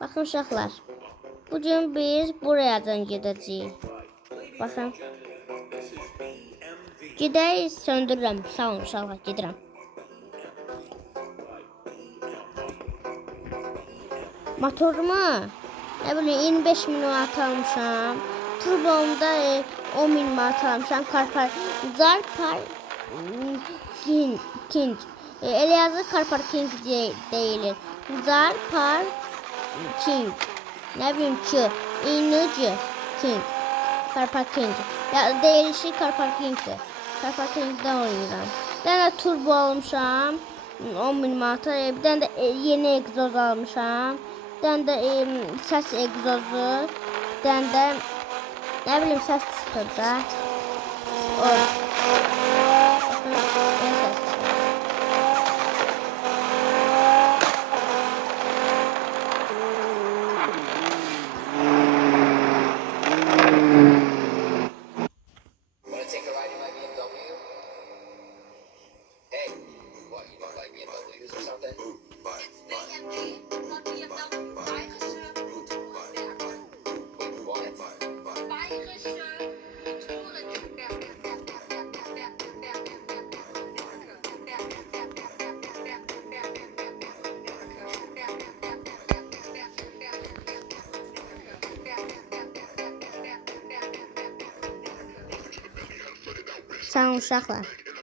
Baxın uşaqlar. Bugün biz buradan gedəcəyik. Baxın. Gedək, söndürürəm. Sağ olun uşaqlar, gedirəm. Motoruma nə bilim 25 min manat almışam. Turbomda 10 min manat almışam. Zar King. Elə yazır King deyilir. Zar King. Nə bilim ki, İnıcı King. King. Ya deyilişi King'dir. King'dən oynayıram. Bir dənə turbo almışam. 10 min manata. Bir dənə də yeni egzoz almışam. Bir dənə də səs egzozu. Bir dənə də nə bilim səs çıxır da. O. Sağ olun uşaqlar.